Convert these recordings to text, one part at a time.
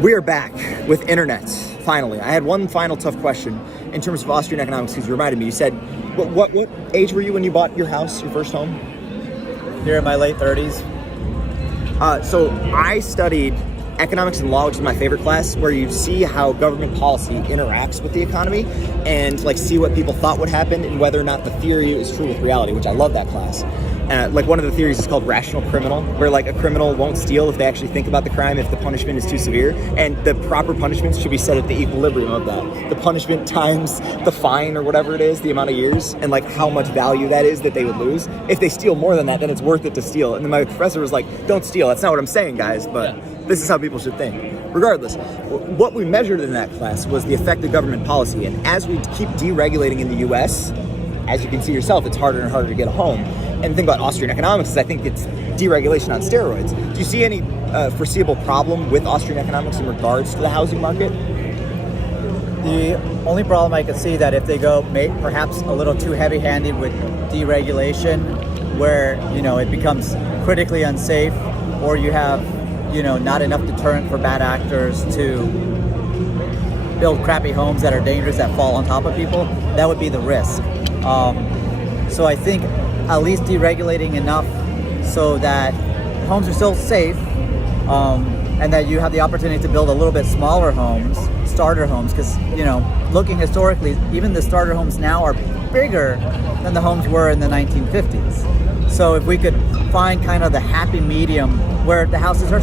We are back with internet, finally. I had one final tough question in terms of Austrian economics, because you reminded me. You said, what age were you when you bought your house, your first home? Here in my late 30s. So I studied economics and law, which is my favorite class, where you see how government policy interacts with the economy and like see what people thought would happen and whether or not the theory is true with reality, which I love that class. Like one of the theories is called rational criminal, where like a criminal won't steal if they actually think about the crime, if the punishment is too severe, and the proper punishments should be set at the equilibrium of that. The punishment times the fine or whatever it is, the amount of years, and like how much value that is that they would lose. If they steal more than that, then it's worth it to steal. And then my professor was like, don't steal. That's not what I'm saying, guys, but this is how people should think. Regardless, what we measured in that class was the effect of government policy. And as we keep deregulating in the US, as you can see yourself, it's harder and harder to get a home. And the thing about Austrian economics is I think it's deregulation on steroids. Do you see any foreseeable problem with Austrian economics in regards to the housing market? The only problem I can see that if they go perhaps a little too heavy-handed with deregulation, where it becomes critically unsafe, or you have not enough deterrent for bad actors to build crappy homes that are dangerous, that fall on top of people, that would be the risk. So I think at least deregulating enough so that homes are still safe, and that you have the opportunity to build a little bit smaller homes, starter homes, because looking historically, even the starter homes now are bigger than the homes were in the 1950s. So if we could find kind of the happy medium where the houses are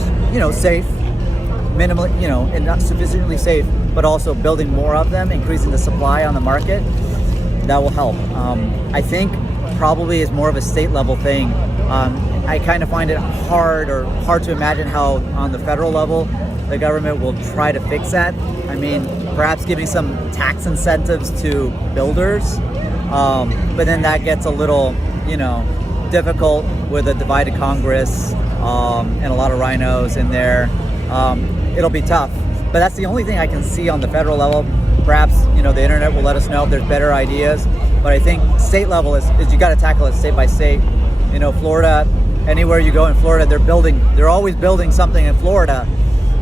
safe, minimally, and not sufficiently safe, but also building more of them, increasing the supply on the market, that will help. I think probably is more of a state level thing. I kind of find it hard to imagine how on the federal level the government will try to fix that. I mean, perhaps giving some tax incentives to builders, but then that gets a little, difficult with a divided Congress and a lot of rhinos in there. It'll be tough, but that's the only thing I can see on the federal level. Perhaps, the internet will let us know if there's better ideas. But I think state level is you got to tackle it state by state. Florida, anywhere you go in Florida, they're always building something in Florida.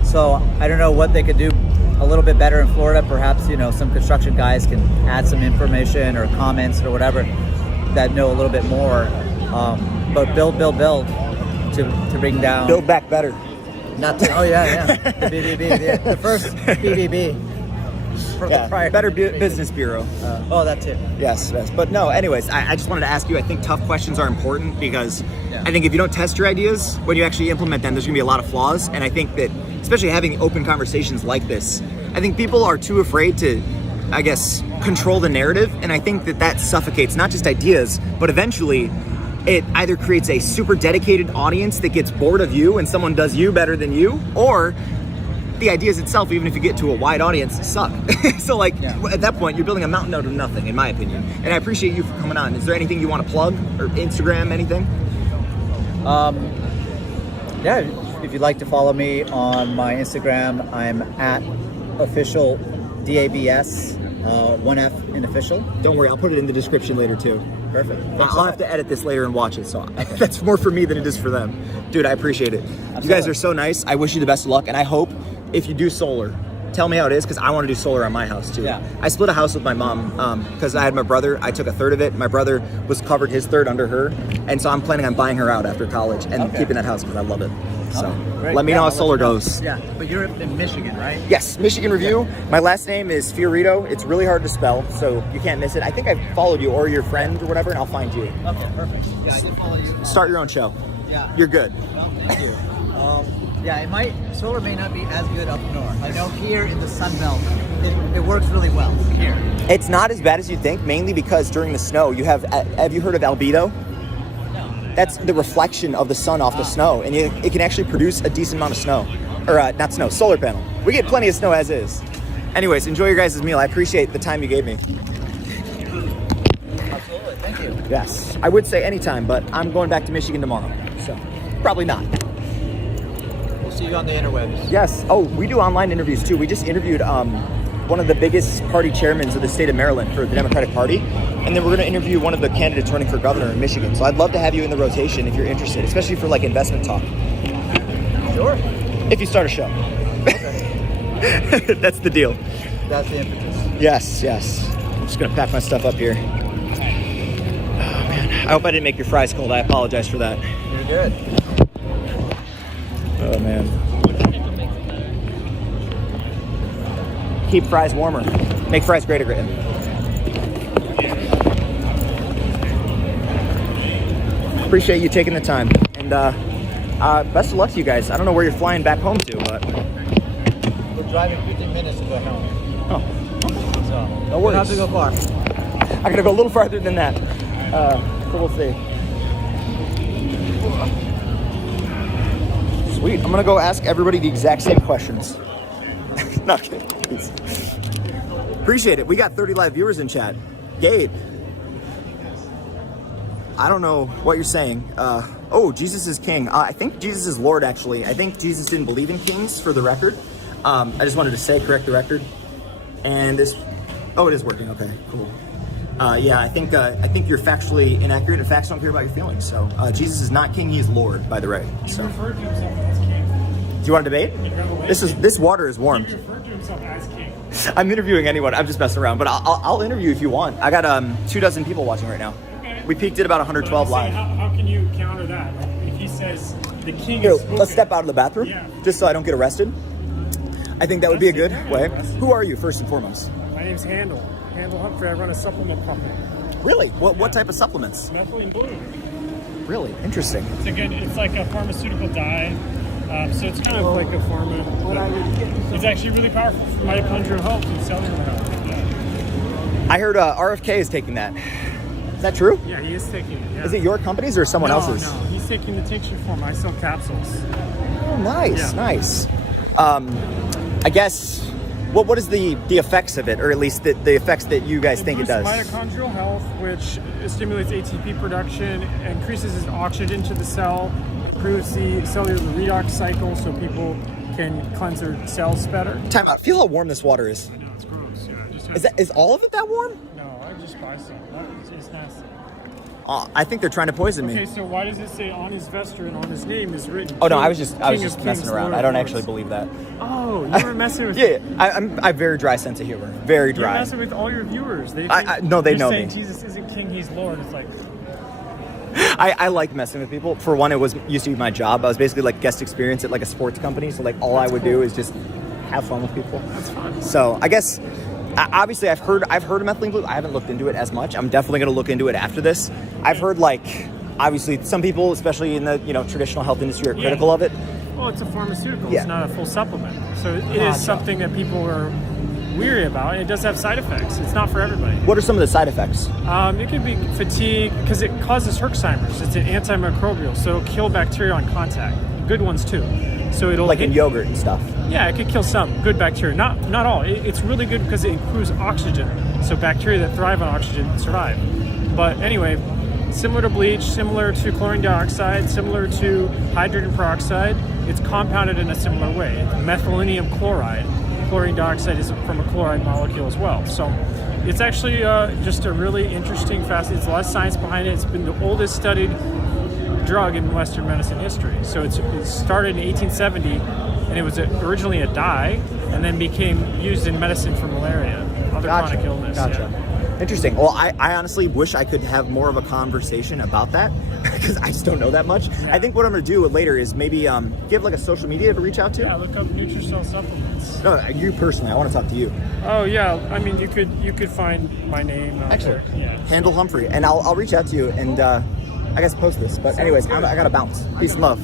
So I don't know what they could do a little bit better in Florida. Perhaps, some construction guys can add some information or comments or whatever that know a little bit more. But build to bring down. Build back better. Not to, the BBB, the first BBB. Better Business Bureau. That too. Yes. But no, anyways, I just wanted to ask you, I think tough questions are important because I think if you don't test your ideas, when you actually implement them, there's going to be a lot of flaws. And I think that, especially having open conversations like this, I think people are too afraid to, control the narrative. And I think that suffocates not just ideas, but eventually it either creates a super dedicated audience that gets bored of you and someone does you better than you, or the ideas itself, even if you get to a wide audience, suck. So at that point, you're building a mountain out of nothing, in my opinion. And I appreciate you for coming on. Is there anything you want to plug, or Instagram, anything? If you'd like to follow me on my Instagram, I'm at official DABS, 1F in official. Don't worry, I'll put it in the description later too. Perfect. I'll have to edit this later and watch it, so that's more for me than it is for them. Dude, I appreciate it. Absolutely. You guys are so nice. I wish you the best of luck, and I hope if you do solar, tell me how it is, because I want to do solar on my house too. Yeah. I split a house with my mom because I had my brother. I took a third of it. My brother was covered his third under her, and so I'm planning on buying her out after college and keeping that house because I love it. So let me know how solar goes. Yeah, but you're in Michigan, right? Yes, Michigan Review. My last name is Fioritto. It's really hard to spell, so you can't miss it. I think I followed you or your friend or whatever, and I'll find you. Okay, perfect. Yeah, I can follow you. Start your own show. Yeah. You're good. Well, thank you. Solar may not be as good up north. I know here in the Sun Belt, it works really well here. It's not as bad as you think, mainly because during the snow, you have you heard of albedo? That's the reflection of the sun off the snow, and it can actually produce a decent amount of snow. Or not snow, solar panel. We get plenty of snow as is. Anyways, enjoy your guys' meal. I appreciate the time you gave me. Absolutely, thank you. Yes, I would say anytime, but I'm going back to Michigan tomorrow, so probably not. We'll see you on the interwebs. Yes. Oh, we do online interviews too. We just interviewed one of the biggest party chairmen of the state of Maryland for the Democratic Party. And then we're going to interview one of the candidates running for governor in Michigan. So I'd love to have you in the rotation if you're interested, especially for investment talk. Sure. If you start a show. Okay. That's the deal. That's the impetus. Yes. I'm just gonna pack my stuff up here. Oh man, I hope I didn't make your fries cold. I apologize for that. You're good. Oh man. Keep fries warmer. Make fries great again. Appreciate you taking the time. And best of luck to you guys. I don't know where you're flying back home to, but We're driving 15 minutes to go home. oh, So no we don't worries. have to go far. I gotta go a little farther than that. So we'll see. Sweet. I'm gonna go ask everybody the exact same questions. Not kidding. Please. Appreciate it. We got 30 live viewers in chat. Gabe. I don't know what you're saying. Oh, Jesus is king. I think Jesus is Lord, actually. I think Jesus didn't believe in kings, for the record. I just wanted to correct the record. And this, oh, it is working. Okay, cool. Yeah, I think you're factually inaccurate, and facts don't care about your feelings. So Jesus is not king; he is Lord, by the way. So, referred to himself as king. do you want to debate? This water is warm. He referred to himself as king. I'm interviewing anyone. I'm just messing around, but I'll interview if you want. I got 24 people watching right now. Okay. We peaked at about 112 But I'm live. saying, how can you counter that? Like, if he says the king Here, is spoken, let's step out of the bathroom, Yeah. just so I don't get arrested. I think that would be a good That's way. arrested. Who are you, first and foremost? My name's Handel Humphrey. I run a supplement company. Really? What type of supplements? Methylene blue. Really interesting. It's like a pharmaceutical dye. So it's kind of like a pharma. It's actually really powerful for mitochondrial health and cellular health. Yeah, I heard RFK is taking that. Is that true? yeah, he is taking it. Yeah. Is it your company's or someone else's? No, he's taking the tincture form. I sell capsules. Oh, nice, Yeah. nice. I guess, what is the effects of it, or at least the effects that you guys think it boosts does? mitochondrial health, which stimulates ATP production, increases oxygen to the cell, improves the cellular redox cycle so people can cleanse their cells better. Time out. Feel how warm this water is. I know, it's gross. Yeah, I just Is all of it that warm? No, I just buy some. It's nasty. I think they're trying to poison me. Okay, so why does it say on his vesture and on his name is written? Oh no, King- I was just King of messing Kings, around. Lord I of don't Lords? actually believe that. Oh, you were messing with Yeah, I have very dry sense of humor. Very You're dry. messing with all your viewers. They No, they you're know saying me. Jesus isn't king, he's Lord. It's like, I like messing with people. For one, it used to be my job. I was basically like guest experience at like a sports company. So like all I would do is just have fun with people. that's fun. So I guess obviously I've heard of methylene blue. I haven't looked into it as much. I'm definitely going to look into it after this. I've heard like obviously some people, especially in the traditional health industry, are critical of it. Well, it's a pharmaceutical. Yeah. It's not a full supplement. So it is something that people are weary about, and it does have side effects. It's not for everybody. What are some of the side effects? It can be fatigue because it causes Herxheimer's. It's an antimicrobial, so it'll kill bacteria on contact. Good ones too. So it'll Like in yogurt and stuff. Yeah, it could kill some good bacteria. Not all. It's really good because it improves oxygen. So bacteria that thrive on oxygen survive. But anyway, similar to bleach, similar to chlorine dioxide, similar to hydrogen peroxide, it's compounded in a similar way. Methylenium chloride. Chlorine dioxide is from a chloride molecule as well. So it's actually just a really interesting, there's a lot of science behind it. It's been the oldest studied drug in Western medicine history. So it started in 1870, and it was originally a dye, and then became used in medicine for malaria, other chronic illness. Gotcha. Yeah. Interesting. Well, I honestly wish I could have more of a conversation about that because I just don't know that much. Yeah. I think what I'm going to do later is maybe give like a social media to reach out to. Yeah, look up Nutrisol supplements. No, you personally. I want to talk to you. Oh yeah, I mean you could find my name out Excellent. there. Yeah. Handle Humphrey, and I'll reach out to you and I guess post this. But anyways, I gotta bounce. Peace and love.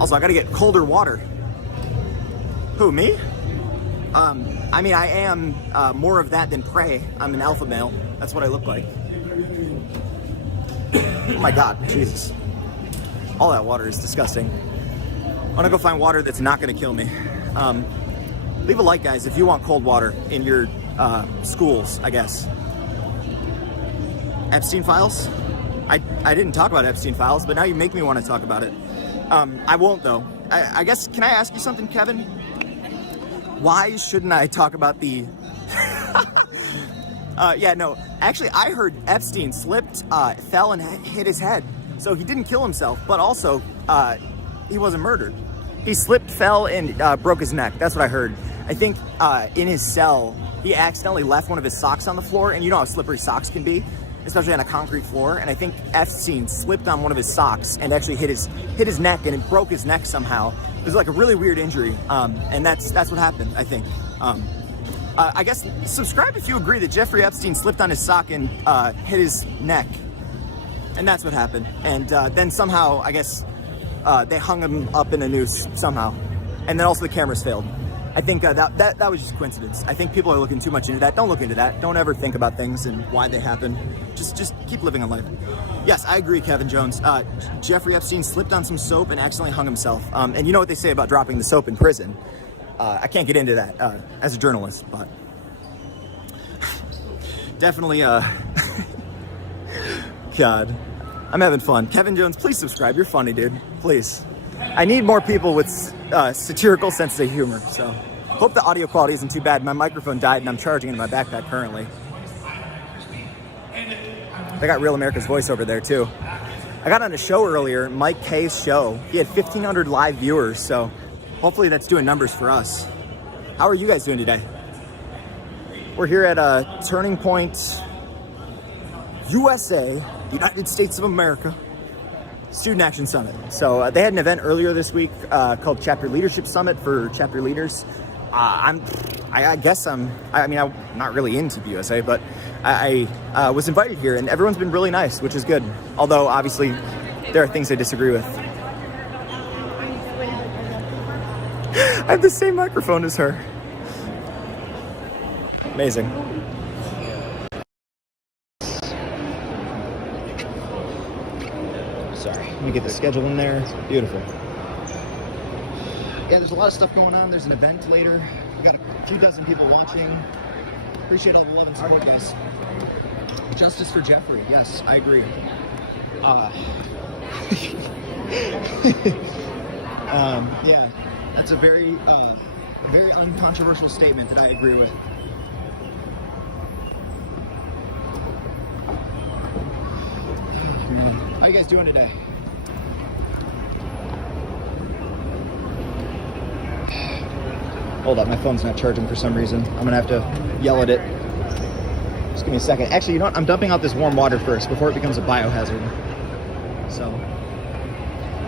Also, I gotta get colder water. Who, me? I mean, I am more of that than prey. I'm an alpha male. That's what I look like. Oh my God, Jesus. All that water is disgusting. I'm gonna go find water that's not gonna kill me. Leave a like, guys, if you want cold water in your schools, I guess. Epstein files? I didn't talk about Epstein files, but now you make me want to talk about it. I won't, though. I guess, can I ask you something, Kevin? Why shouldn't I talk about the... yeah, no. Actually, I heard Epstein slipped, fell, and hit his head. So he didn't kill himself, but also he wasn't murdered. He slipped, fell, and broke his neck. That's what I heard. I think in his cell, he accidentally left one of his socks on the floor, and you know how slippery socks can be, especially on a concrete floor. And I think Epstein slipped on one of his socks and actually hit his neck, and it broke his neck somehow. It was like a really weird injury, and that's what happened, I think. I guess subscribe if you agree that Jeffrey Epstein slipped on his sock and hit his neck, and that's what happened. And then somehow, I guess, they hung him up in a noose somehow, and then also the cameras failed. I think that was just coincidence. I think people are looking too much into that. Don't look into that. Don't ever think about things and why they happen. Just keep living on life. Yes, I agree, Kevin Jones. Jeffrey Epstein slipped on some soap and accidentally hung himself. And you know what they say about dropping the soap in prison. I can't get into that as a journalist, but definitely, God, I'm having fun. Kevin Jones, please subscribe. You're funny, dude. Please. I need more people with satirical sense of humor, so hope the audio quality isn't too bad. My microphone died and I'm charging it in my backpack currently. They got Real America's Voice over there too. I got on a show earlier, Mike K's show. He had 1,500 live viewers, so hopefully that's doing numbers for us. How are you guys doing today? We're here at Turning Point USA, United States of America, Student Action Summit. So they had an event earlier this week called Chapter Leadership Summit for chapter leaders. I'm not really in TPUSA, but I was invited here, and everyone's been really nice, which is good. Although obviously there are things I disagree with. I have the same microphone as her. Amazing. Sorry, let me get the schedule in there. Beautiful. Yeah, there's a lot of stuff going on. There's an event later. We got a few dozen people watching. Appreciate all the love and support, guys. Justice for Jeffrey. Yes, I agree. Yeah, that's a very uncontroversial statement that I agree with. How you guys doing today? Hold up, my phone's not charging for some reason. I'm gonna have to yell at it. Just give me a second. Actually, you know what? I'm dumping out this warm water first before it becomes a biohazard. So,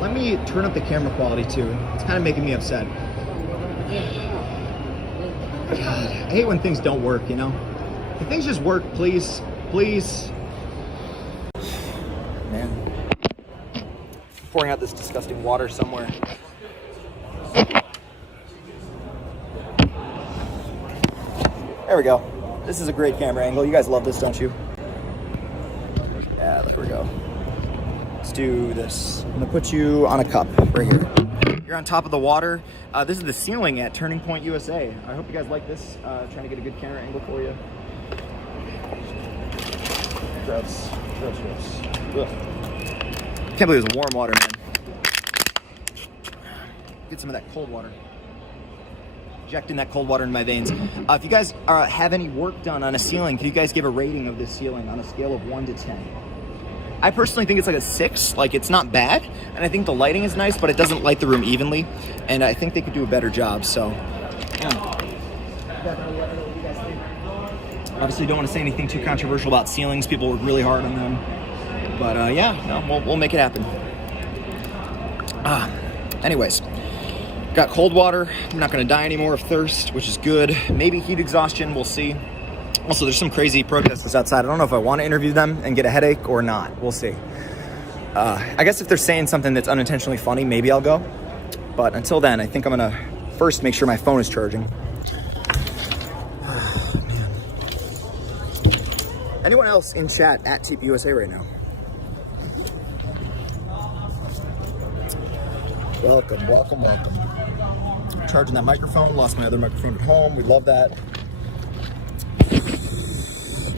let me turn up the camera quality too. It's kind of making me upset. God, I hate when things don't work, you know? If things just work, please, please. Man. Pouring out this disgusting water somewhere. There we go. This is a great camera angle. You guys love this, don't you? Yeah, there we go. Let's do this. I'm gonna put you on a cup right here. You're on top of the water. This is the ceiling at Turning Point USA. I hope you guys like this. Trying to get a good camera angle for you. Gross. Gross, gross. Ugh. Can't believe it's warm water, man. Get some of that cold water. Injecting that cold water in my veins. If you guys have any work done on a ceiling, can you guys give a rating of this ceiling on a scale of 1 to 10? I personally think it's like a 6. Like, it's not bad, and I think the lighting is nice, but it doesn't light the room evenly, and I think they could do a better job. So, yeah. Obviously, don't want to say anything too controversial about ceilings. People work really hard on them, but yeah, no, we'll make it happen. Anyways. Got cold water. I'm not going to die anymore of thirst, which is good. Maybe heat exhaustion. We'll see. Also, there's some crazy protesters outside. I don't know if I want to interview them and get a headache or not. We'll see. I guess if they're saying something that's unintentionally funny, maybe I'll go. But until then, I think I'm going to first make sure my phone is charging. Anyone else in chat at TPUSA right now? Welcome, welcome, welcome. Charging that microphone. Lost my other microphone at home. We love that.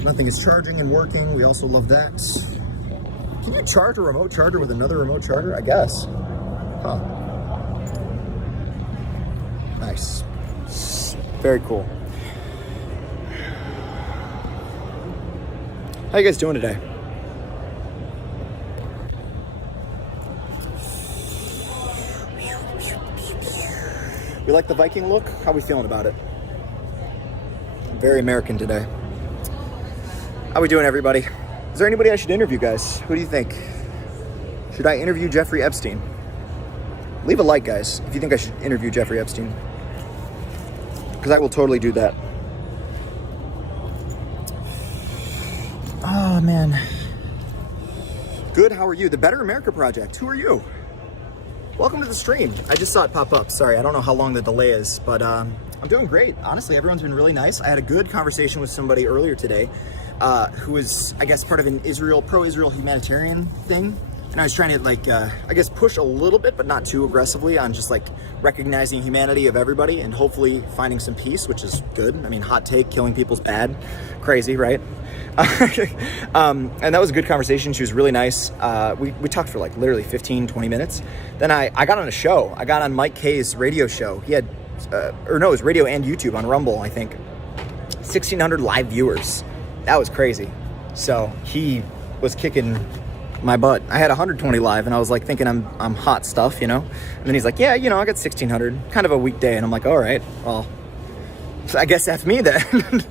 Nothing is charging and working. We also love that. Can you charge a remote charger with another remote charger? I guess. Huh. Nice. Very cool. How you guys doing today? We like the Viking look? How we feeling about it? Very American today. How we doing, everybody? Is there anybody I should interview, guys? Who do you think? Should I interview Jeffrey Epstein? Leave a like, guys, if you think I should interview Jeffrey Epstein. Because I will totally do that. Oh, man. Good, how are you? The Better America Project. Who are you? Welcome to the stream. I just saw it pop up. Sorry, I don't know how long the delay is, but I'm doing great. Honestly, everyone's been really nice. I had a good conversation with somebody earlier today who was, I guess, part of an pro-Israel humanitarian thing. And I was trying to, like, I guess, push a little bit, but not too aggressively on just, like, recognizing humanity of everybody and hopefully finding some peace, which is good. I mean, hot take, killing people's bad. Crazy, right? And that was a good conversation. She was really nice. We talked for, like, literally 15, 20 minutes. Then I got on a show. I got on Mike K's radio show. He had, it was radio and YouTube on Rumble, I think. 1,600 live viewers. That was crazy. So he was kicking my butt. I had 120 live, and I was like thinking I'm hot stuff, you know. And then he's like, yeah, you know, I got 1,600, kind of a weekday, and I'm like, all right, well, so I guess that's me then.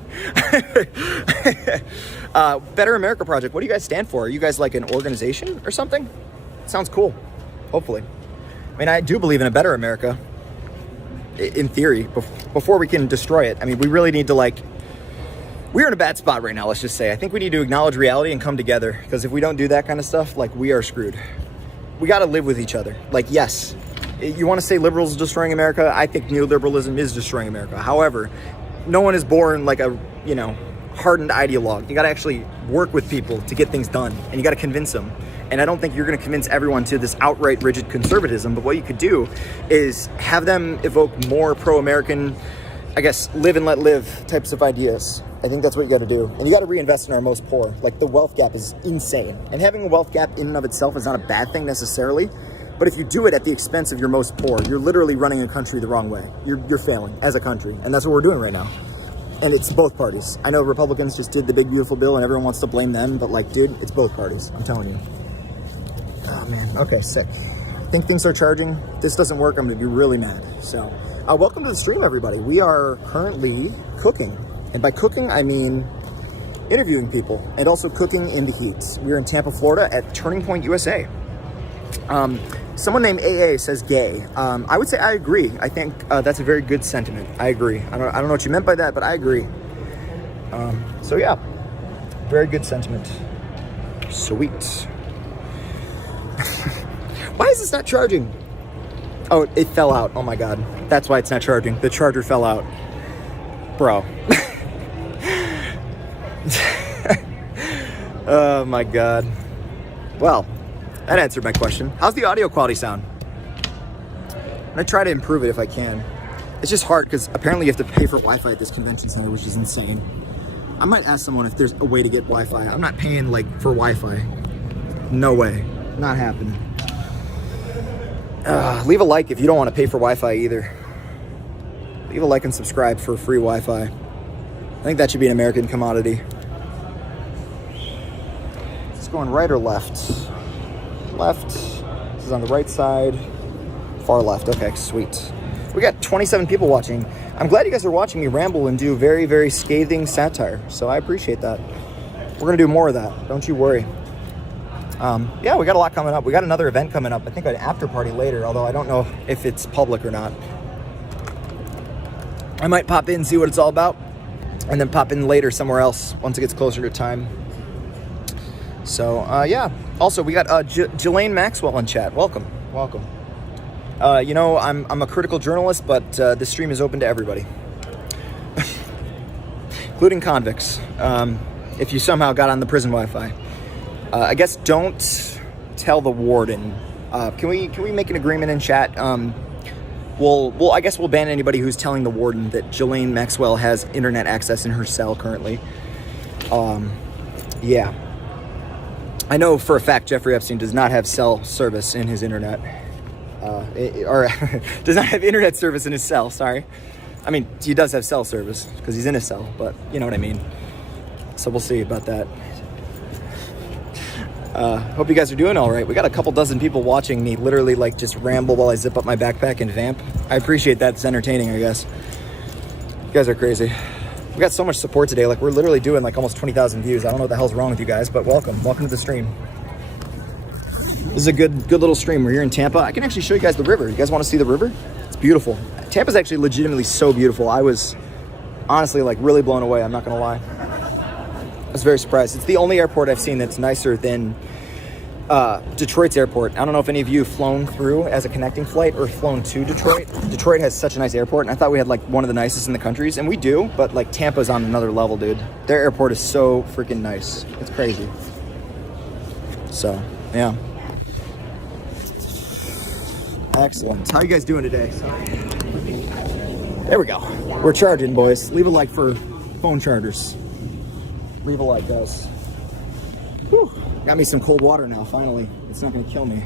Better America Project. What do you guys stand for? Are you guys like an organization or something? Sounds cool. Hopefully. I mean, I do believe in a better America. In theory, before we can destroy it. I mean, we really need to we're in a bad spot right now, let's just say. I think we need to acknowledge reality and come together, because if we don't do that kind of stuff, like, we are screwed. We got to live with each other. Like, yes, you want to say liberals are destroying America? I think neoliberalism is destroying America. However, no one is born like a, you know, hardened ideologue. You got to actually work with people to get things done, and you got to convince them. And I don't think you're going to convince everyone to this outright rigid conservatism, but what you could do is have them evoke more pro-American, I guess, live and let live types of ideas. I think that's what you got to do. And you got to reinvest in our most poor. Like, the wealth gap is insane. And having a wealth gap in and of itself is not a bad thing necessarily. But if you do it at the expense of your most poor, you're literally running a country the wrong way. You're failing as a country. And that's what we're doing right now. And it's both parties. I know Republicans just did the big, beautiful bill and everyone wants to blame them. But, like, dude, it's both parties. I'm telling you. Oh, man. Okay, sick. I think things are charging. If this doesn't work, I'm going to be really mad. So, welcome to the stream, everybody. We are currently cooking. And by cooking, I mean interviewing people and also cooking in the heat. We're in Tampa, Florida at Turning Point, USA. Someone named AA says gay. I would say I agree. I think that's a very good sentiment. I agree. I don't know what you meant by that, but I agree. So yeah, very good sentiment. Sweet. Why is this not charging? Oh, it fell out. Oh my God. That's why it's not charging. The charger fell out. Bro. Oh my God. Well, that answered my question. How's the audio quality sound? I'm gonna try to improve it if I can. It's just hard because apparently you have to pay for Wi-Fi at this convention center, which is insane. I might ask someone if there's a way to get Wi-Fi. I'm not paying like for Wi-Fi. No way. Not happening. Leave a like if you don't want to pay for Wi-Fi either. Leave a like and subscribe for free Wi-Fi. I think that should be an American commodity. It's going right or left? Left. This is on the right side. Far left. Okay, sweet. We got 27 people watching. I'm glad you guys are watching me ramble and do very, very scathing satire. So I appreciate that. We're going to do more of that. Don't you worry. Yeah, we got a lot coming up. We got another event coming up. I think an after party later, although I don't know if it's public or not. I might pop in and see what it's all about, and then pop in later somewhere else once it gets closer to time. So, yeah. Also, we got Jelaine Maxwell in chat. Welcome. Welcome. You know, I'm a critical journalist, but this stream is open to everybody. Including convicts. If you somehow got on the prison Wi-Fi. I guess don't tell the warden. Can we make an agreement in chat? I guess we'll ban anybody who's telling the warden that Jelaine Maxwell has internet access in her cell currently. Yeah. I know for a fact Jeffrey Epstein does not have cell service in his internet. Or does not have internet service in his cell, sorry. I mean, he does have cell service because he's in his cell, but you know what I mean. So we'll see about that. Hope you guys are doing all right. We got a couple dozen people watching me literally like just ramble while I zip up my backpack and vamp. I appreciate that. It's entertaining, I guess. You guys are crazy. We got so much support today. Like, we're literally doing like almost 20,000 views. I don't know what the hell's wrong with you guys, but welcome to the stream. This is a good little stream. We're here in Tampa. I can actually show you guys the river. You guys want to see the river? It's beautiful. Tampa's actually legitimately so beautiful. I was honestly like really blown away. I'm not gonna lie. I was very surprised. It's the only airport I've seen that's nicer than Detroit's airport. I don't know if any of you have flown through as a connecting flight or flown to Detroit. Detroit has such a nice airport, and I thought we had like one of the nicest in the countries, and we do, but like Tampa's on another level, dude. Their airport is so freaking nice. It's crazy. So, yeah. Excellent. How you guys doing today? There we go. We're charging, boys. Leave a like for phone chargers. Leave a like, guys. Whew. Got me some cold water now, finally. It's not gonna kill me.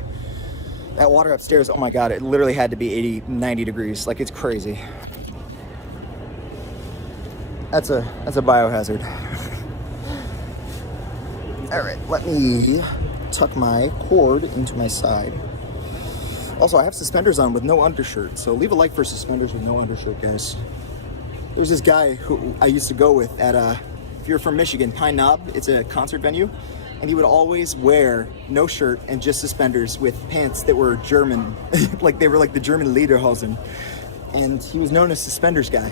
That water upstairs, oh my God, it literally had to be 80, 90 degrees. Like, it's crazy. That's a biohazard. All right, let me tuck my cord into my side. Also, I have suspenders on with no undershirt, so leave a like for suspenders with no undershirt, guys. There's this guy who I used to go with at, if you're from Michigan, Pine Knob, it's a concert venue, and he would always wear no shirt and just suspenders with pants that were German, like they were like the German Lederhosen, and he was known as Suspenders Guy.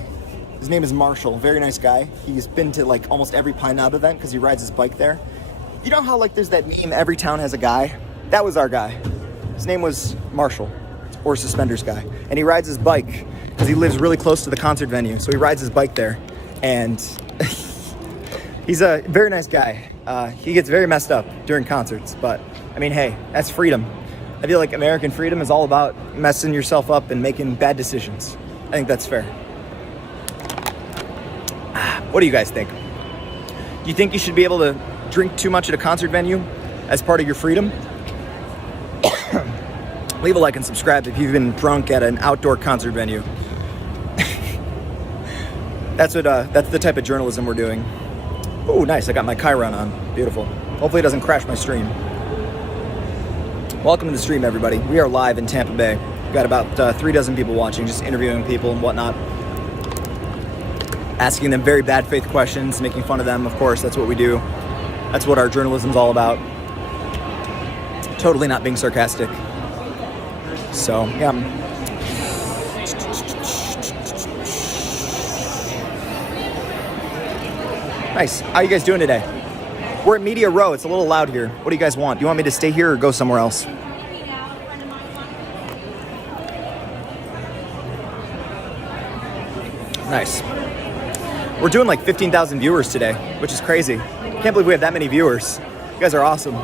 His name is Marshall, very nice guy. He's been to like almost every Pine Knob event because he rides his bike there. You know how like there's that meme, every town has a guy? That was our guy. His name was Marshall, or Suspenders Guy, and he rides his bike because he lives really close to the concert venue, so he rides his bike there, and he's a very nice guy. He gets very messed up during concerts, but I mean, hey, that's freedom. I feel like American freedom is all about messing yourself up and making bad decisions. I think that's fair. What do you guys think? Do you think you should be able to drink too much at a concert venue as part of your freedom? Leave a like and subscribe if you've been drunk at an outdoor concert venue. That's the type of journalism we're doing. Oh, nice, I got my Chiron on. Beautiful. Hopefully it doesn't crash my stream. Welcome to the stream, everybody. We are live in Tampa Bay. We've got about 3 dozen people watching, just interviewing people and whatnot. Asking them very bad faith questions, making fun of them, of course, that's what we do. That's what our journalism's all about. Totally not being sarcastic. So, yeah. Nice. How you guys doing today? We're at Media Row. It's a little loud here. What do you guys want? Do you want me to stay here or go somewhere else? Nice. We're doing like 15,000 viewers today, which is crazy. Can't believe we have that many viewers. You guys are awesome.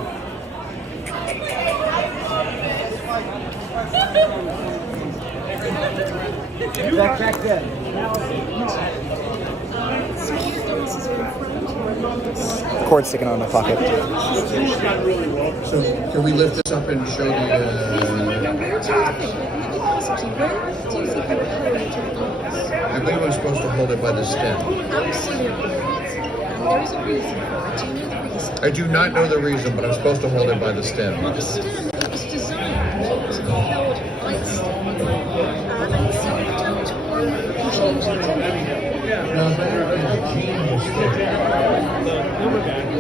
Back then. The cord's sticking out of my pocket. So can we lift this up and show the... I believe I'm supposed to hold it by the stem. Absolutely. There is a reason for it. Do you know the reason? I do not know the reason, but I'm supposed to hold it by the stem. The stem, it was designed to be held by the stem. And so you don't want to change the color. No, but Gene was there.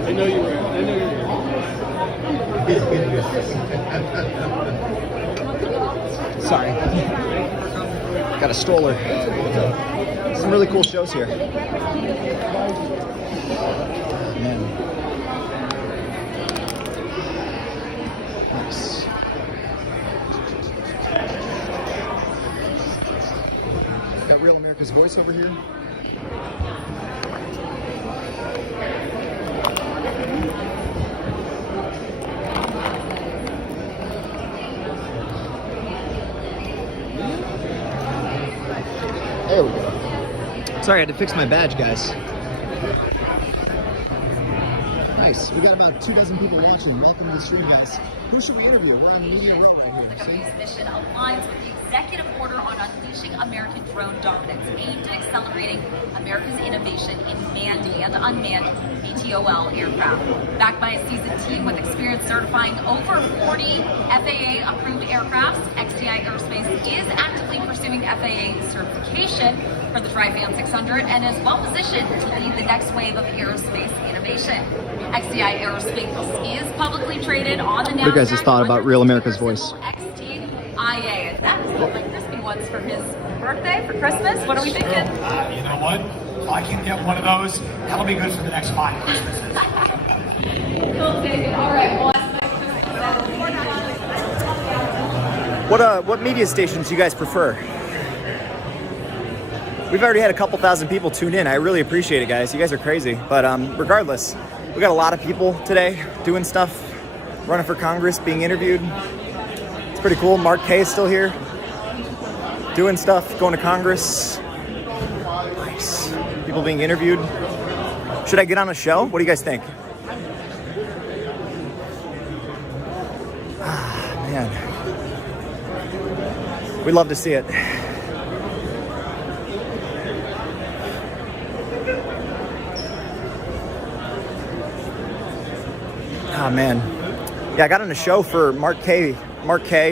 I know you were. Sorry. Got a stroller. Some really cool shows here. Man. Nice. Got Real America's Voice over here. There we go. Sorry, I had to fix my badge, guys. Nice. We got about 2 dozen people watching. Welcome to the stream, guys. Who should we interview? We're on Media Row right here. See? Exhibition aligns with the executive order on unleashing American drone dominance aimed at accelerating America's innovation in manned and unmanned VTOL aircraft. Backed by a seasoned team with experience certifying over 40 FAA-approved aircrafts, XDI Aerospace is actively pursuing FAA certification for the Tri-Fan 600 and is well positioned to lead the next wave of aerospace innovation. XDI Aerospace is publicly traded on the NASDAQ. What do you guys just thought about Real America's Voice? XTIA. That is like crispy ones for his birthday, for Christmas. What are we thinking? You know what? If I can get one of those, that'll be good for the next 5 Christmases. Cool, David. All right. Well, What media stations do you guys prefer? We've already had a couple thousand people tune in. I really appreciate it, guys. You guys are crazy. But regardless, we got a lot of people today doing stuff, running for Congress, being interviewed. It's pretty cool. Mark K is still here, doing stuff, going to Congress. Nice. People being interviewed. Should I get on a show? What do you guys think? Ah, man. We'd love to see it. Oh man, yeah, I got on a show for Mark K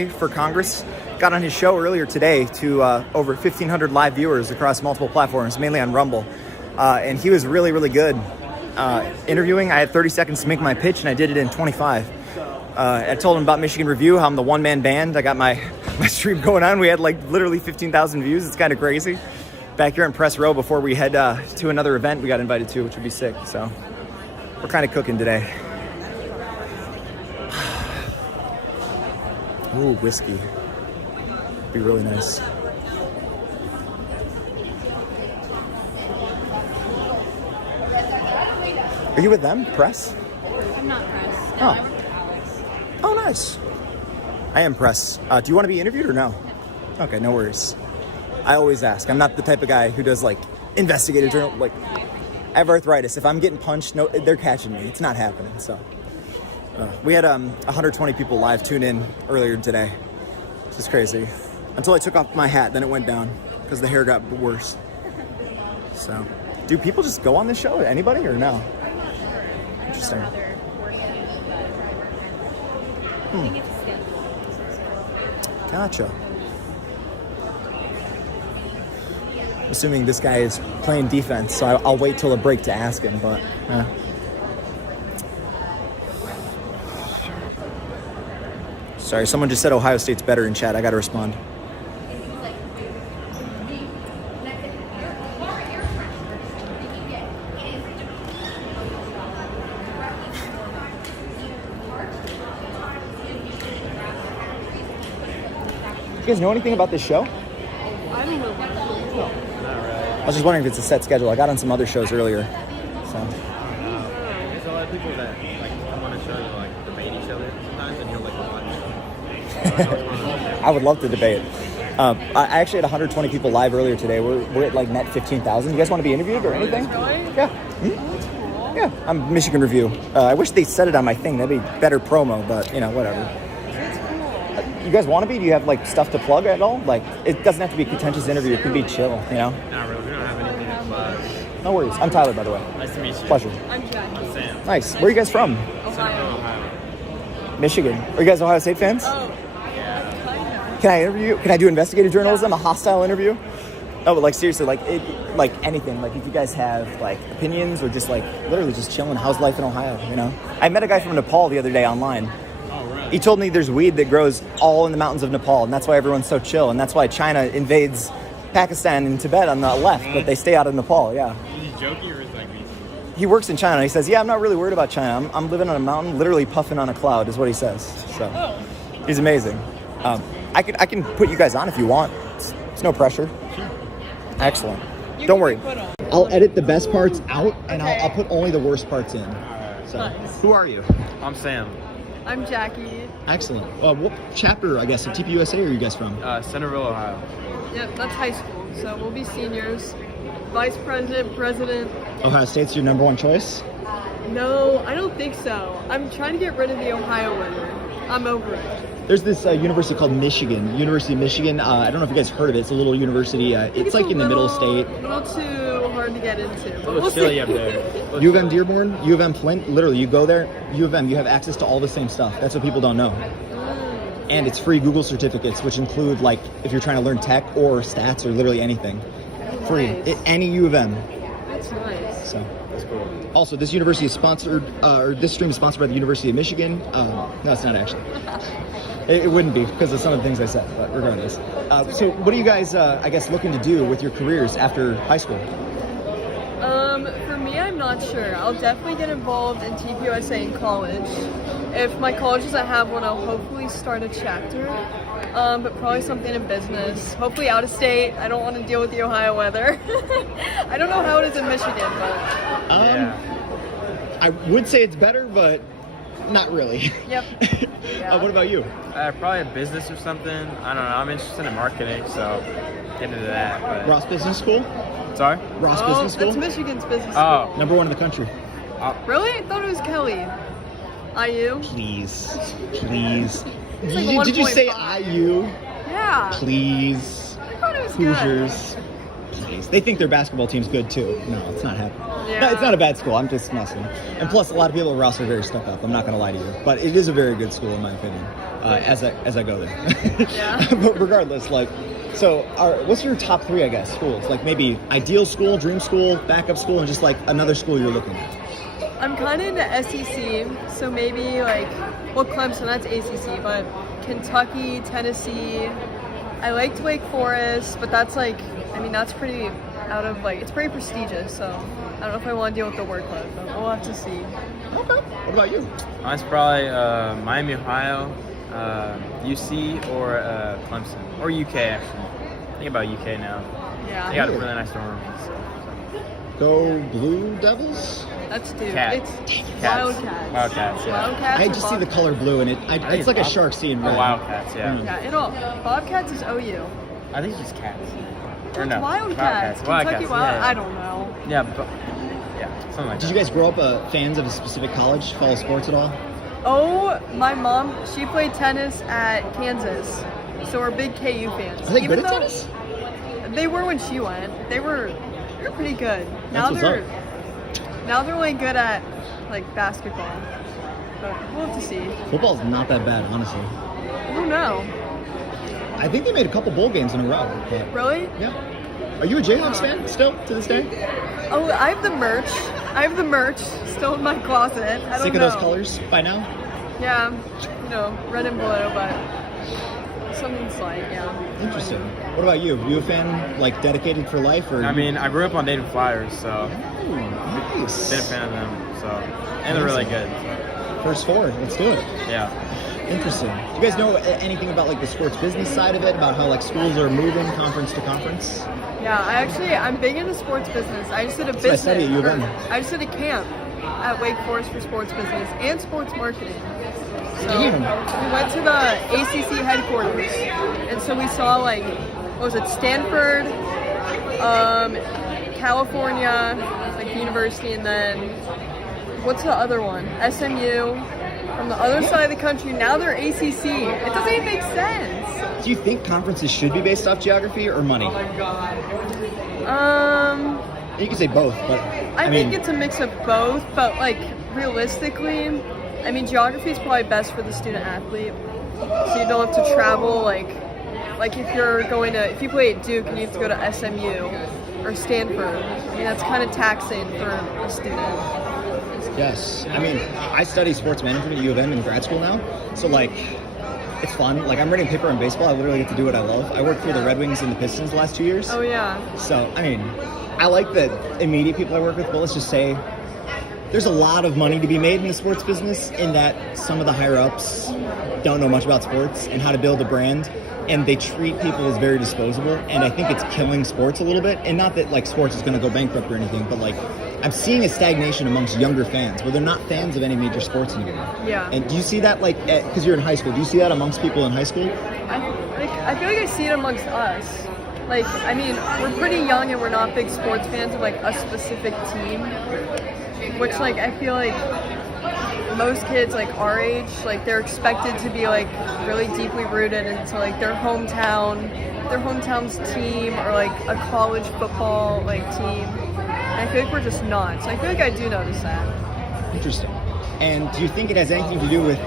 for Congress. Got on his show earlier today to over 1,500 live viewers across multiple platforms, mainly on Rumble. And he was really, really good interviewing. I had 30 seconds to make my pitch, and I did it in 25. I told him about Michigan Review, how I'm the one-man band. I got my stream going on. We had like literally 15,000 views. It's kind of crazy. Back here in press row before we head to another event we got invited to, which would be sick. So we're kind of cooking today. Ooh, whiskey. Be really nice. Are you with them? Press? I'm not press. No, Oh. I work with Alex. Oh, nice. I am press. Do you want to be interviewed or no? Okay, no worries. I always ask. I'm not the type of guy who does like investigative journal. Like, No, I appreciate it. I have arthritis. If I'm getting punched, no, they're catching me. It's not happening. So we had 120 people live tune in earlier today. It's just crazy. Until I took off my hat, then it went down because the hair got worse. So, do people just go on this show? Anybody or no? I'm not sure. I don't Interesting. know how they're working it, but I think it's a staple. Gotcha. Assuming this guy is playing defense, so I'll wait till a break to ask him, but Sorry, someone just said Ohio State's better in chat. I gotta respond. You guys know anything about this show? I don't know. I was just wondering if it's a set schedule. I got on some other shows earlier. So There's a lot of people that like come on a show and like debate each other sometimes, and you're like, what? I would love to debate. I actually had 120 people live earlier today. We're at like net 15,000. You guys want to be interviewed or anything? Really? Yeah. Yeah. I'm Michigan Review. I wish they said it on my thing. That'd be better promo, but you know, whatever. You guys want to be? Do you have like stuff to plug at all? Like, it doesn't have to be a contentious interview. It could be chill, you know? Not really. We don't have anything to plug. No worries. I'm Tyler, by the way. Nice to meet you. Pleasure. I'm Jackie. I'm Sam. Nice. Where are you guys from? Ohio. Ohio. Michigan. Are you guys Ohio State fans? Oh, Yeah. Can I interview? Can I do investigative journalism? A hostile interview? No, but like seriously, like anything. Like if you guys have like opinions or just like literally just chilling. How's life in Ohio? You know, I met a guy from Nepal the other day online. Oh, right. He told me there's weed that grows all in the mountains of Nepal, and that's why everyone's so chill, and that's why China invades Pakistan and Tibet on the left, but they stay out of Nepal. Yeah. Is he joking or is like me? He works in China. He says, "Yeah, I'm not really worried about China. I'm living on a mountain, literally puffing on a cloud," is what he says. So he's amazing. I can put you guys on if you want. It's no pressure. Sure. Excellent. Don't worry. I'll edit the best parts out, and I'll put only the worst parts in. So, who are you? I'm Sam. I'm Jackie. Excellent. What chapter, I guess, of TPUSA are you guys from? Centerville, Ohio. Yep, that's high school. So we'll be seniors. Vice president, president. Ohio State's your number one choice? No, I don't think so. I'm trying to get rid of the Ohio weather. I'm over it. There's this university called University of Michigan. I don't know if you guys heard of it. It's a little university. It's like in the middle of state. A little too hard to get into. But It's we'll chilly see. up there. U of M Dearborn, U of M Flint. Literally, you go there, U of M, you have access to all the same stuff. That's what people don't know. And it's free Google certificates, which include like if you're trying to learn tech or stats or literally anything. Free. Nice. Any U of M. That's nice. So. That's cool. Also, this university is sponsored, or this stream is sponsored by the University of Michigan. No, it's not actually. It wouldn't be because of some of the things I said, but regardless. So what are you guys, I guess, looking to do with your careers after high school? For me, I'm not sure. I'll definitely get involved in TPUSA in college. If my college doesn't have one, I'll hopefully start a chapter. But probably something in business. Hopefully out of state. I don't want to deal with the Ohio weather. I don't know how it is in Michigan, but I would say it's better, but not really. yep. Yeah. What about you? Probably a business or something. I don't know. I'm interested in marketing, so get into that. But... Ross Business School? Sorry? Ross Oh, Business School? that's Michigan's business. Oh. Number 1 in the country. Really? I thought it was Kelly. IU? Please. Please. It's like Did you say 1.5. IU? Yeah. Please. I thought it was good. Hoosiers. Please. They think their basketball team's good too. No, it's not happening. Yeah. No, it's not a bad school. I'm just messing. And plus, a lot of people at Ross are very stuck up. I'm not going to lie to you. But it is a very good school in my opinion, as I go there. Yeah. But regardless, like, so what's your top 3, I guess, schools? Like maybe ideal school, dream school, backup school, and just like another school you're looking at. I'm kind of into SEC, so maybe like, well, Clemson, that's ACC, but Kentucky, Tennessee. I liked Wake Forest, but that's like, I mean, that's pretty out of like, it's pretty prestigious, so I don't know if I want to deal with the workload, but we'll have to see. Okay. What about you? Mine's probably Miami, Ohio, UC, or Clemson. Or UK, actually. Think about UK now. Yeah. They got a really nice dorm. So. Go Blue Devils? That's dude. Cat. It's Cats. Wildcats. Wildcats, yeah. Wildcats. I or just see the Bobcats? color blue, and it's like a Bob- shark seeing Oh, red. Wildcats, yeah. Mm. Yeah, Bobcats is OU. I think it's just cats. Or It's no, Wildcats. Kentucky Wildcats. Wild. Yeah. I don't know. Yeah, but something like Did that. you guys grow up fans of a specific college? Follow sports at all? Oh, my mom, she played tennis at Kansas, so we're big KU fans. Are they Even good at though tennis? They were when she went. They were pretty good. Now what's they're only good at like basketball. But we'll have to see. Football's not that bad, honestly. I don't know. I think they made a couple bowl games in a row. But, Really? yeah. Are you a Jayhawks fan still to this day? Oh, I have the merch still in my closet. I don't Sick know. of those colors by now? Yeah, red and blue, but something slight, yeah. Interesting. What about you? You a fan, like, dedicated for life? Or I mean, I grew up on Dayton Flyers, so Ooh, nice. been a fan of them. So, and they're really good. First 4, let's do it. Yeah. Interesting. Do you guys know anything about, like, the sports business side of it? About how, like, schools are moving conference to conference? Yeah, I'm big into sports business. I just did a what I business. study at U of M. I just did a camp at Wake Forest for sports business and sports marketing. So Damn. we went to the ACC headquarters, and so we saw like, what was it, Stanford, California, like university, and then what's the other one? SMU. From the other side of the country, now they're ACC. It doesn't even make sense. Do you think conferences should be based off geography or money? You can say both, but I think it's a mix of both, but like realistically, I mean geography is probably best for the student athlete. So you don't have to travel like if you play at Duke and you have to go to SMU or Stanford. I mean that's kind of taxing for a student. Yes. I mean, I study sports management at U of M in grad school now, so like, it's fun. Like, I'm writing a paper on baseball. I literally get to do what I love. I worked for the Red Wings and the Pistons the last 2 years. Oh yeah. So, I mean, I like the immediate people I work with, but let's just say there's a lot of money to be made in the sports business in that some of the higher ups don't know much about sports and how to build a brand, and they treat people as very disposable, and I think it's killing sports a little bit. And not that like sports is going to go bankrupt or anything, but like I'm seeing a stagnation amongst younger fans where they're not fans of any major sports anymore. Yeah. And do you see that, like, because you're in high school, do you see that amongst people in high school? I feel like I see it amongst us. like, I mean, we're pretty young and we're not big sports fans of like a specific team, which like I feel like most kids like our age, like they're expected to be like really deeply rooted into like their hometown's team or like a college football like team. And I feel like we're just not. So I feel like I do notice that. Interesting. And do you think it has anything to do with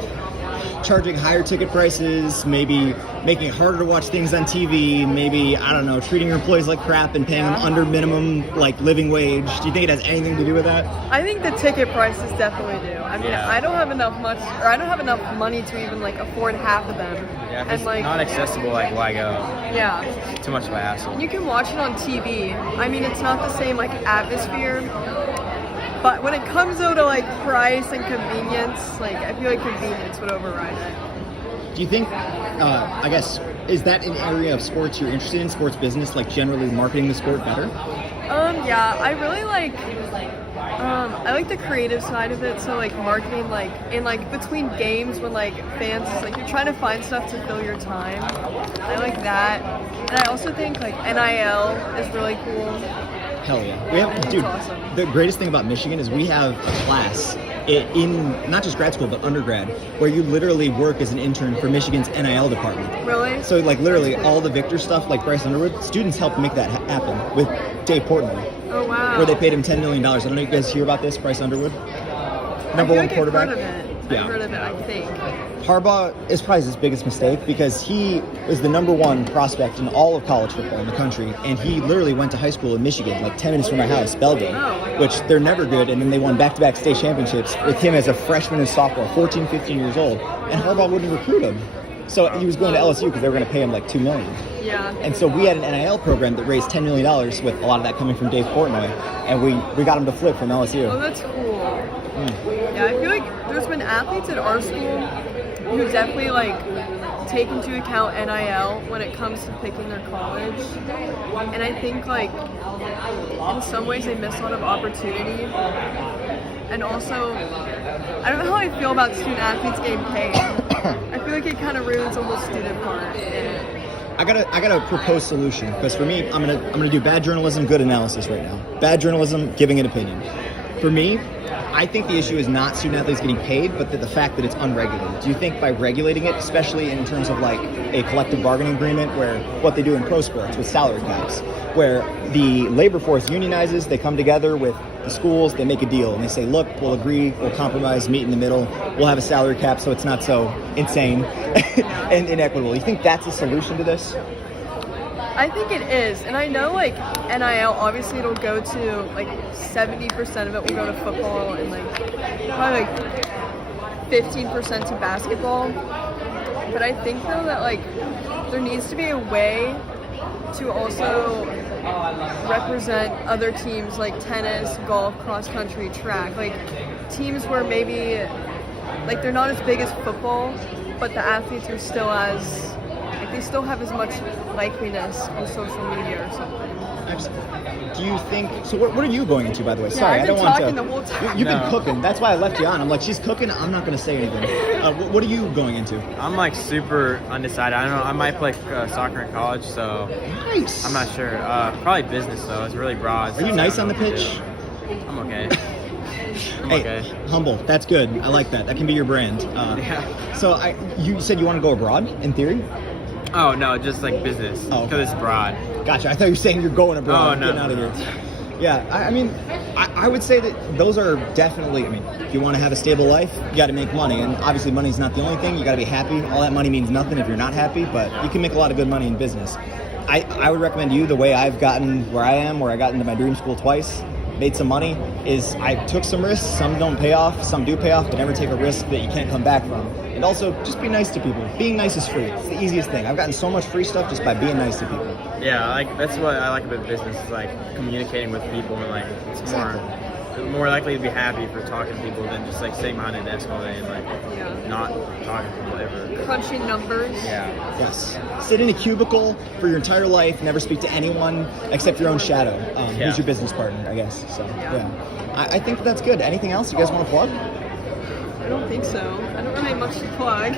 charging higher ticket prices, maybe making it harder to watch things on TV, maybe, I don't know, treating your employees like crap and paying them under minimum, like, living wage? Do you think it has anything to do with that? I think the ticket prices definitely do. I mean, Yeah. I don't have enough money to even, like, afford half of them. Yeah, if and, it's like, not accessible, like, why go? yeah. Too much of a hassle. You can watch it on TV. I mean, it's not the same, like, atmosphere. But when it comes though to like price and convenience, like I feel like convenience would override it. Do you think, I guess, is that an area of sports you're interested in, sports business, like generally marketing the sport better? Yeah, I really like, I like the creative side of it. So like marketing, like in like between games when like fans, like you're trying to find stuff to fill your time. I like that. And I also think like NIL is really cool. Hell yeah. We have, dude, awesome. The greatest thing about Michigan is we have a class in not just grad school, but undergrad, where you literally work as an intern for Michigan's NIL department. Really? So like literally all the Victor stuff, like Bryce Underwood, students helped make that happen with Dave Portnoy. Oh, wow. Where they paid him $10 million. I don't know if you guys hear about this, Bryce Underwood? Number one quarterback. I've heard of it. Yeah. I've heard of it, I think. Harbaugh is probably his biggest mistake because he was the number one prospect in all of college football in the country, and he literally went to high school in Michigan, like 10 minutes from my house, Belleville, which they're never good, and then they won back-to-back state championships with him as a freshman and sophomore, 14, 15 years old, and Harbaugh wouldn't recruit him. So he was going to LSU because they were going to pay him like $2 million. Yeah. And so we had an NIL program that raised $10 million with a lot of that coming from Dave Portnoy, and we got him to flip from LSU. Oh, that's cool. Yeah, I feel like there's been athletes at our school who definitely like take into account NIL when it comes to picking their college. And I think like in some ways they miss a lot of opportunity. And also, I don't know how I feel about student athletes getting paid. I feel like it kind of ruins the whole student part in it. I gotta propose solution because for me, I'm gonna do bad journalism, good analysis right now. Bad journalism, giving an opinion. For me, I think the issue is not student athletes getting paid, but the fact that it's unregulated. Do you think by regulating it, especially in terms of like a collective bargaining agreement, where what they do in pro sports with salary caps, where the labor force unionizes, they come together with the schools, they make a deal, and they say, look, we'll agree, we'll compromise, meet in the middle, we'll have a salary cap so it's not so insane and inequitable. You think that's a solution to this? I think it is, and I know like NIL, obviously it'll go to like 70% of it will go to football and like probably like 15% to basketball. But I think though that like there needs to be a way to also represent other teams like tennis, golf, cross country, track, like teams where maybe like they're not as big as football, but the athletes are still as like they still have as much likeliness on social media or something. Do you think so? What are you going into, by the way? Yeah, Sorry, I've I been don't want talking to. the whole time. You've been cooking. That's why I left you on. I'm like, she's cooking. I'm not going to say anything. What are you going into? I'm like super undecided. I don't know. I might play soccer in college, so Nice. I'm not sure. Probably business though. It's really broad. Are you nice on the pitch? I'm okay. Hey, okay. humble. That's good. I like that. That can be your brand. Yeah. So you said you want to go abroad in theory? Oh no, just like business. Oh. Because it's broad. Gotcha. I thought you were saying you're going abroad. Oh, no, Getting out of no. here. Yeah, I mean, I would say that those are definitely, I mean, if you want to have a stable life, you got to make money. And obviously money's not the only thing. You got to be happy. All that money means nothing if you're not happy, but you can make a lot of good money in business. I would recommend you, the way I've gotten where I am, where I got into my dream school twice, made some money, is I took some risks. Some don't pay off, some do pay off, but never take a risk that you can't come back from. And also, just be nice to people. Being nice is free. It's the easiest thing. I've gotten so much free stuff just by being nice to people. Yeah, like that's what I like about business. Is like communicating with people, and like it's more likely to be happy for talking to people than just like sitting behind a desk all day and like not talking to people ever. Crunching numbers. Yeah. Yes. Sit in a cubicle for your entire life, never speak to anyone except your own shadow. Who's your business partner, I guess. So, yeah. I think that's good. Anything else you guys want to plug? I don't think so. I don't really have much to plug.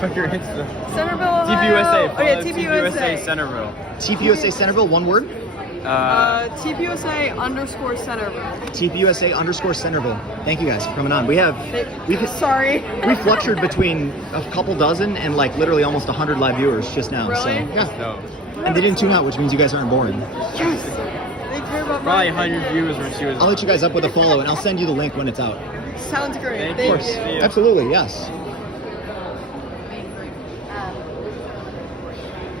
Fuck your Insta. Centerville, Ohio. TPUSA. Oh yeah, Follow TPUSA. Centerville. TPUSA Centerville, one word? TPUSA_Centerville. TPUSA _Centerville. Thank you guys for coming on. Sorry. We fluctuated between a couple dozen and like literally almost 100 live viewers just now. Really? So yeah. No. And they didn't tune out, which means you guys aren't boring. Yes. They care about Probably my 100 viewers when she was. I'll let you guys up with a follow, and I'll send you the link when it's out. Sounds great. Thank Of course. you. Absolutely, yes.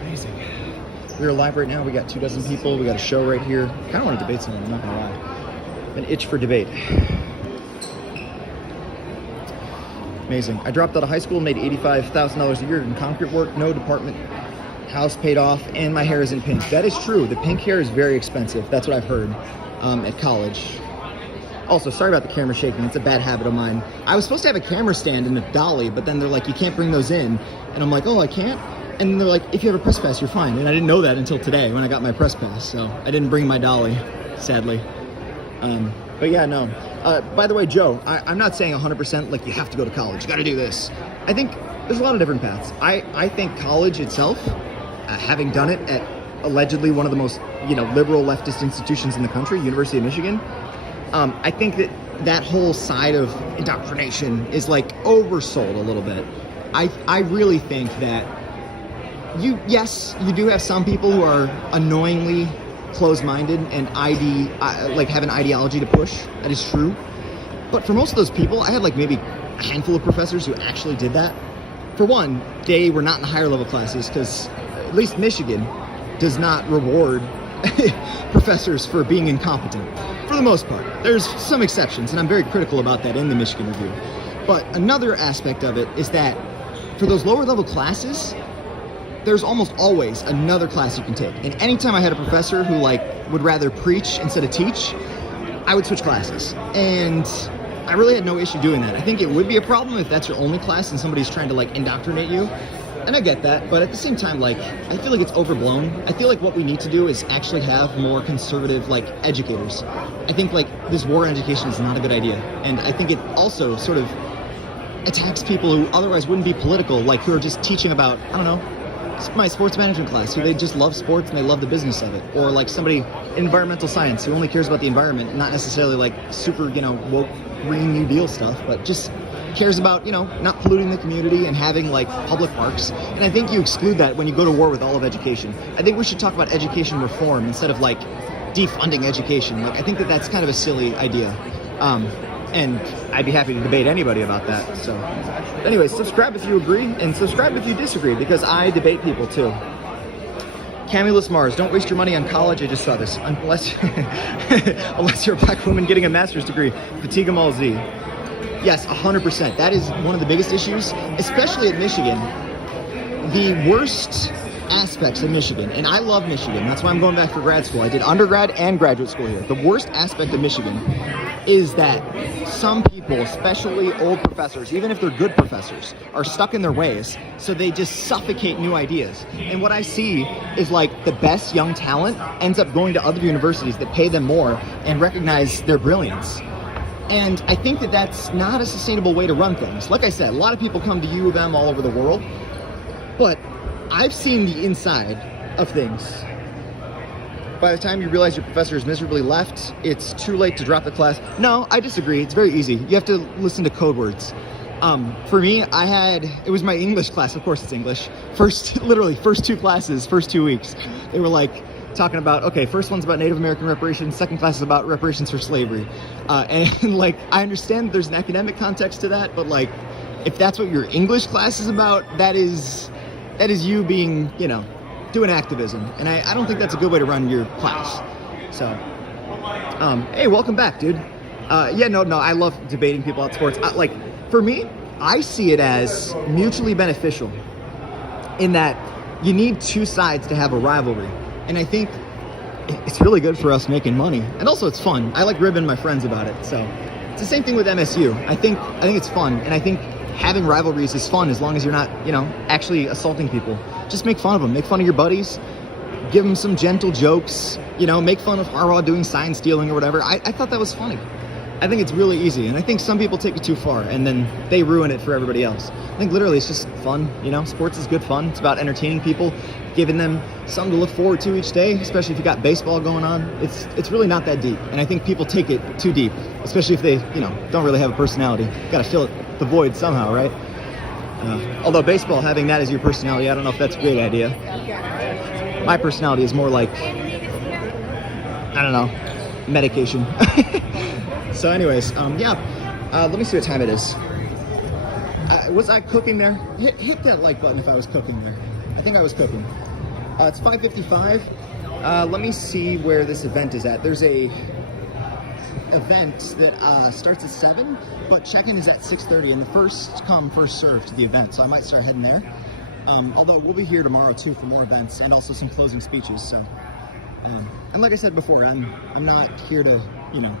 Amazing. We're live right now. We got 24 people. We got a show right here. Kind of want to debate someone, I'm not going to lie. An itch for debate. Amazing. I dropped out of high school, made $85,000 a year in concrete work, no department, house paid off, and my hair is in pink. That is true. The pink hair is very expensive. That's what I've heard at college. Also, sorry about the camera shaking. It's a bad habit of mine. I was supposed to have a camera stand and a dolly, but then they're like, you can't bring those in. And I'm like, oh, I can't? And they're like, if you have a press pass, you're fine. And I didn't know that until today when I got my press pass. So I didn't bring my dolly, sadly. But yeah, no. By the way, Joe, I'm not saying 100% like you have to go to college. You got to do this. I think there's a lot of different paths. I think college itself, having done it at allegedly one of the most, liberal leftist institutions in the country, University of Michigan, I think that whole side of indoctrination is like oversold a little bit. I really think that you do have some people who are annoyingly closed-minded and have an ideology to push. That is true. But for most of those people, I had like maybe a handful of professors who actually did that. For one, they were not in the higher level classes because at least Michigan does not reward professors for being incompetent, for the most part. There's some exceptions, and I'm very critical about that in the Michigan Review. But another aspect of it is that for those lower level classes, there's almost always another class you can take. And anytime I had a professor who would rather preach instead of teach, I would switch classes. And I really had no issue doing that. I think it would be a problem if that's your only class and somebody's trying to indoctrinate you. And I get that, but at the same time, I feel like it's overblown. I feel like what we need to do is actually have more conservative, educators. I think, this war on education is not a good idea. And I think it also sort of attacks people who otherwise wouldn't be political, who are just teaching about, I don't know, my sports management class, who they just love sports and they love the business of it. Or, somebody in environmental science who only cares about the environment, not necessarily, super, woke Green New Deal stuff, but just cares about, not polluting the community and having public parks. And I think you exclude that when you go to war with all of education. I think we should talk about education reform instead of defunding education. I think that's kind of a silly idea. And I'd be happy to debate anybody about that. So anyways, subscribe if you agree and subscribe if you disagree, because I debate people too. Camulus Mars, don't waste your money on college. I just saw this. Unless you're a black woman getting a master's degree. Fatigue Mal Z. Yes, 100%. That is one of the biggest issues, especially at Michigan. The worst aspects of Michigan, and I love Michigan. That's why I'm going back for grad school. I did undergrad and graduate school here. The worst aspect of Michigan is that some people, especially old professors, even if they're good professors, are stuck in their ways, so they just suffocate new ideas. And what I see is the best young talent ends up going to other universities that pay them more and recognize their brilliance. And I think that's not a sustainable way to run things. Like I said, a lot of people come to U of M all over the world, but I've seen the inside of things. By the time you realize your professor is miserably left, it's too late to drop the class. No, I disagree. It's very easy. You have to listen to code words. For me, it was my English class. Of course it's English. First 2 classes, first 2 weeks. They were talking about, okay, first one's about Native American reparations, second class is about reparations for slavery. And I understand there's an academic context to that, but if that's what your English class is about, that is you being, doing activism. And I don't think that's a good way to run your class. So, hey, welcome back, dude. No, I love debating people at sports. For me, I see it as mutually beneficial in that you need two sides to have a rivalry. And I think it's really good for us making money. And also it's fun. I like ribbing my friends about it. So it's the same thing with MSU. I think it's fun. And I think having rivalries is fun as long as you're not, actually assaulting people. Just make fun of them. Make fun of your buddies. Give them some gentle jokes. Make fun of Harbaugh doing sign stealing or whatever. I thought that was funny. I think it's really easy, and I think some people take it too far, and then they ruin it for everybody else. I think literally it's just fun, you know? Sports is good fun. It's about entertaining people, giving them something to look forward to each day, especially if you got baseball going on. It's really not that deep, and I think people take it too deep, especially if they, you know, don't really have a personality. Got to fill the void somehow, right? Although baseball, having that as your personality, I don't know if that's a great idea. My personality is more like, I don't know, medication. So anyways, let me see what time it is. Was I cooking there? Hit that like button if I was cooking there. I think I was cooking. It's 5:55. Let me see where this event is at. There's a event that starts at 7, but check-in is at 6:30, and the first come, first served to the event, so I might start heading there. Although we'll be here tomorrow too for more events and also some closing speeches. So, and like I said before, I'm not here to, you know,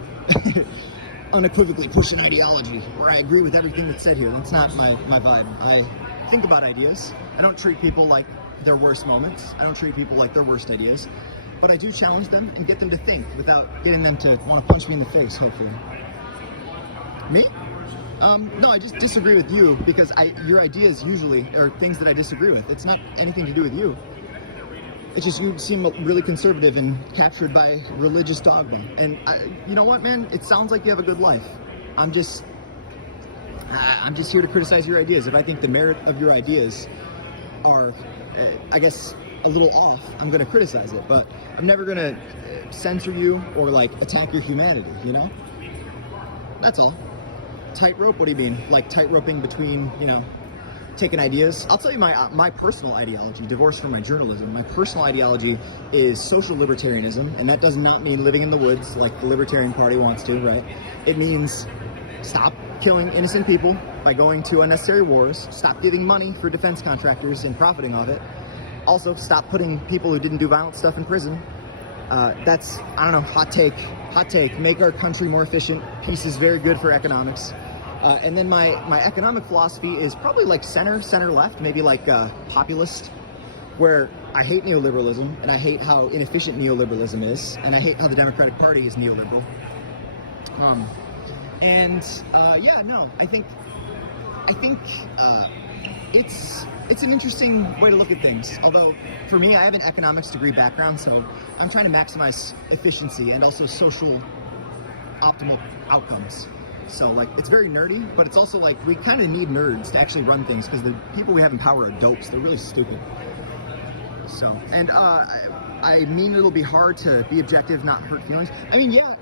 unequivocally push an ideology where I agree with everything that's said here. That's not my vibe. I think about ideas. I don't treat people like their worst moments. I don't treat people like their worst ideas. But I do challenge them and get them to think without getting them to want to punch me in the face, hopefully. Me? No, I just disagree with you because your ideas usually are things that I disagree with. It's not anything to do with you. It's just you seem really conservative and captured by religious dogma. And you know what, man? It sounds like you have a good life. I'm just here to criticize your ideas. If I think the merit of your ideas are, I guess, a little off, I'm going to criticize it. But I'm never going to censor you or like attack your humanity, you know? That's all. Tightrope? What do you mean? Like tightroping between, you know, taking ideas? I'll tell you my personal ideology, divorced from my journalism. My personal ideology is social libertarianism, and that does not mean living in the woods like the Libertarian Party wants to, right? It means stop killing innocent people by going to unnecessary wars, stop giving money for defense contractors and profiting off it. Also, stop putting people who didn't do violent stuff in prison. That's, I don't know, hot take, make our country more efficient. Peace is very good for economics. And then my economic philosophy is probably like center left, maybe like populist, where I hate neoliberalism and I hate how inefficient neoliberalism is, and I hate how the Democratic Party is neoliberal. I think it's an interesting way to look at things. Although for me, I have an economics degree background, so I'm trying to maximize efficiency and also social optimal outcomes. So like, it's very nerdy, but it's also like, we kind of need nerds to actually run things because the people we have in power are dopes. They're really stupid. So, and I mean, it'll be hard to be objective, not hurt feelings. I mean, yeah,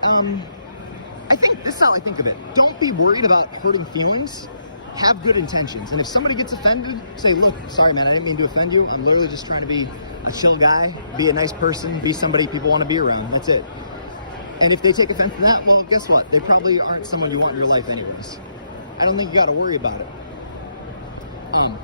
I think this is how I think of it. Don't be worried about hurting feelings. Have good intentions. And if somebody gets offended, say, look, sorry man, I didn't mean to offend you. I'm literally just trying to be a chill guy, be a nice person, be somebody people want to be around. That's it. And if they take offense to that, well, guess what? They probably aren't someone you want in your life anyways. I don't think you got to worry about it.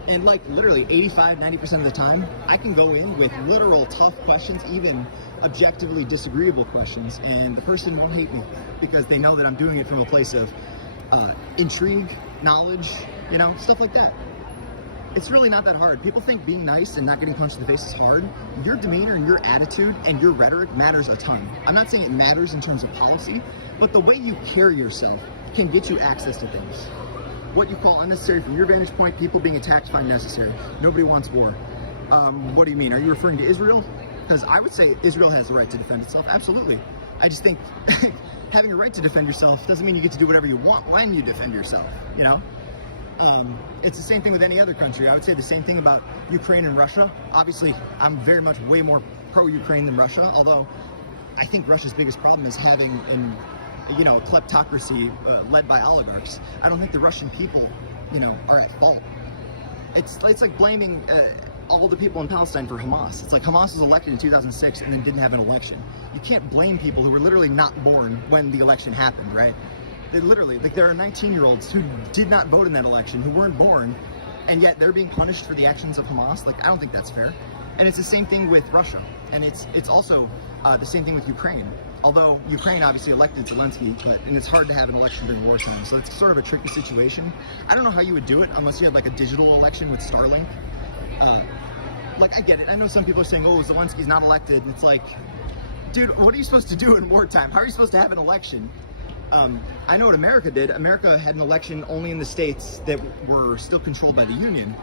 And like literally 85-90% of the time, I can go in with literal tough questions, even objectively disagreeable questions, and the person won't hate me because they know that I'm doing it from a place of intrigue, knowledge, you know, stuff like that. It's really not that hard. People think being nice and not getting punched in the face is hard. Your demeanor and your attitude and your rhetoric matters a ton. I'm not saying it matters in terms of policy, but the way you carry yourself can get you access to things. What you call unnecessary from your vantage point, people being attacked, find necessary. Nobody wants war. What do you mean? Are you referring to Israel? Because I would say Israel has the right to defend itself. Absolutely. I just think having a right to defend yourself doesn't mean you get to do whatever you want when you defend yourself, you know? It's the same thing with any other country. I would say the same thing about Ukraine and Russia. Obviously, I'm very much way more pro-Ukraine than Russia, although I think Russia's biggest problem is having a kleptocracy led by oligarchs. I don't think the Russian people, are at fault. It's like blaming all the people in Palestine for Hamas. It's like Hamas was elected in 2006 and then didn't have an election. You can't blame people who were literally not born when the election happened, right? They literally, like, there are 19-year-olds who did not vote in that election, who weren't born, and yet they're being punished for the actions of Hamas. Like, I don't think that's fair. And it's the same thing with Russia. And it's also the same thing with Ukraine. Although Ukraine obviously elected Zelensky, and it's hard to have an election during wartime. So it's sort of a tricky situation. I don't know how you would do it unless you had like a digital election with Starlink. Like, I get it. I know some people are saying, oh, Zelensky's not elected. And it's like, dude, what are you supposed to do in wartime? How are you supposed to have an election I know what America did. America had an election only in the states that were still controlled by the Union.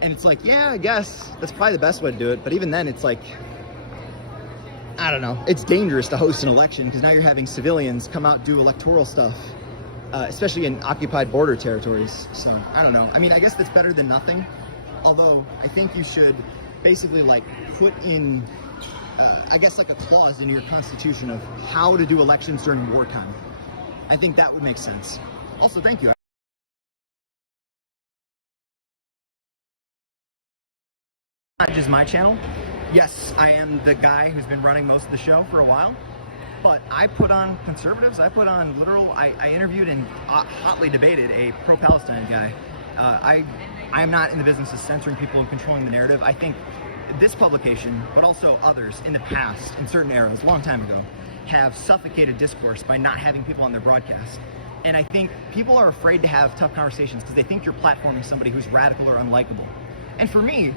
And it's like, yeah, I guess that's probably the best way to do it. But even then, it's like, I don't know. It's dangerous to host an election because now you're having civilians come out and do electoral stuff, especially in occupied border territories. So I don't know. I mean, I guess that's better than nothing. Although I think you should basically like put in, I guess like a clause in your constitution of how to do elections during wartime. I think that would make sense. Also, thank you. Not just my channel. Yes, I am the guy who's been running most of the show for a while, but I put on conservatives. I put on literal. I interviewed and hotly debated a pro-Palestine guy. I am not in the business of censoring people and controlling the narrative. I think this publication, but also others in the past, in certain eras, a long time ago, have suffocated discourse by not having people on their broadcast. And I think people are afraid to have tough conversations because they think you're platforming somebody who's radical or unlikable. And for me,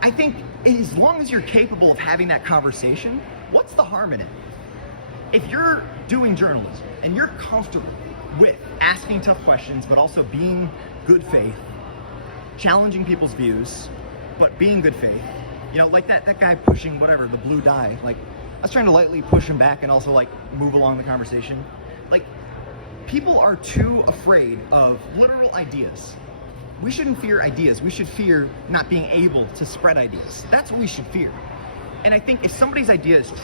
I think as long as you're capable of having that conversation, what's the harm in it? If you're doing journalism and you're comfortable with asking tough questions, but also being good faith, challenging people's views, but being good faith, you know, like that guy pushing whatever, the blue dye, like I was trying to lightly push him back and also like move along the conversation. Like, people are too afraid of literal ideas. We shouldn't fear ideas. We should fear not being able to spread ideas. That's what we should fear. And I think if somebody's idea is